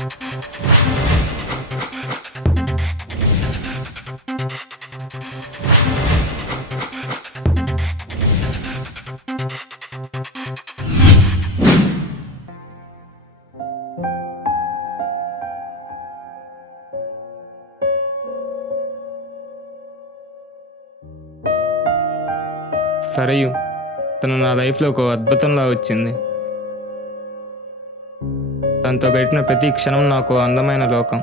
సరయు తను నా లైఫ్లో ఒక అద్భుతంలా వచ్చింది. తనతో గడిపిన ప్రతి క్షణం నాకు అందమైన లోకం.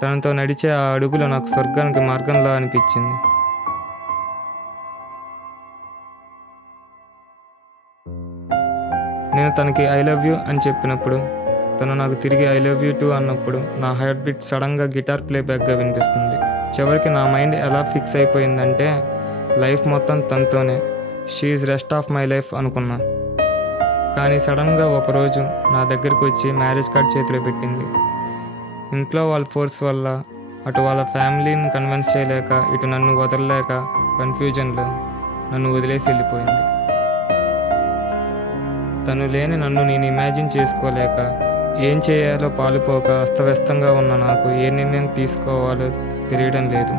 తనతో నడిచే ఆ అడుగులు నాకు స్వర్గానికి మార్గంలా అనిపించింది. నేను తనకి ఐ లవ్ యూ అని చెప్పినప్పుడు, తను నాకు తిరిగి ఐ లవ్ యూ టూ అన్నప్పుడు నా హార్ట్ బీట్ సడన్గా గిటార్ ప్లేబ్యాక్గా వినిపిస్తుంది. చివరికి నా మైండ్ ఎలా ఫిక్స్ అయిపోయిందంటే లైఫ్ మొత్తం తనతోనే, she is rest of my life అనుకున్నా. కానీ సడన్గా ఒకరోజు నా దగ్గరికి వచ్చి మ్యారేజ్ కార్డ్ చేతిలో పెట్టింది. ఇంట్లో వాళ్ళ ఫోర్స్ వల్ల అటు వాళ్ళ ఫ్యామిలీని కన్విన్స్ చేయలేక, ఇటు నన్ను వదలలేక కన్ఫ్యూజన్లో నన్ను వదిలేసి వెళ్ళిపోయింది. తను లేని నన్ను నేను ఇమాజిన్ చేసుకోలేక, ఏం చేయాలో పాలుపోక అస్తవ్యస్తంగా ఉన్న నాకు ఏ నిర్ణయం తీసుకోవాలో తెలియడం లేదు.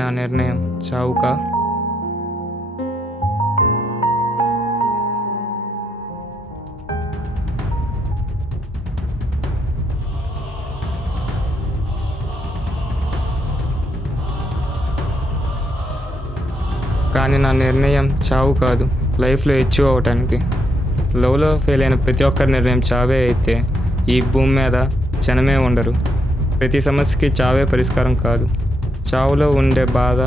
నా నిర్ణయం చావుకా? కానీ నా నిర్ణయం చావు కాదు, లైఫ్లో అచీవ్ అవ్వటానికి. లవ్లో ఫెయిల్ అయిన ప్రతి ఒక్కరి నిర్ణయం చావే అయితే ఈ భూమి మీద జనమే ఉండరు. ప్రతి సమస్యకి చావే పరిష్కారం కాదు. చావులో ఉండే బాధ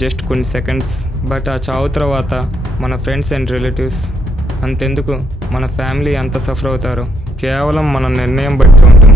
జస్ట్ కొన్ని సెకండ్స్, బట్ ఆ చావు తర్వాత మన ఫ్రెండ్స్ అండ్ రిలేటివ్స్, అంతెందుకు మన ఫ్యామిలీ ఎంత సఫర్ అవుతారో కేవలం మన నిర్ణయం బట్టి ఉంటుంది.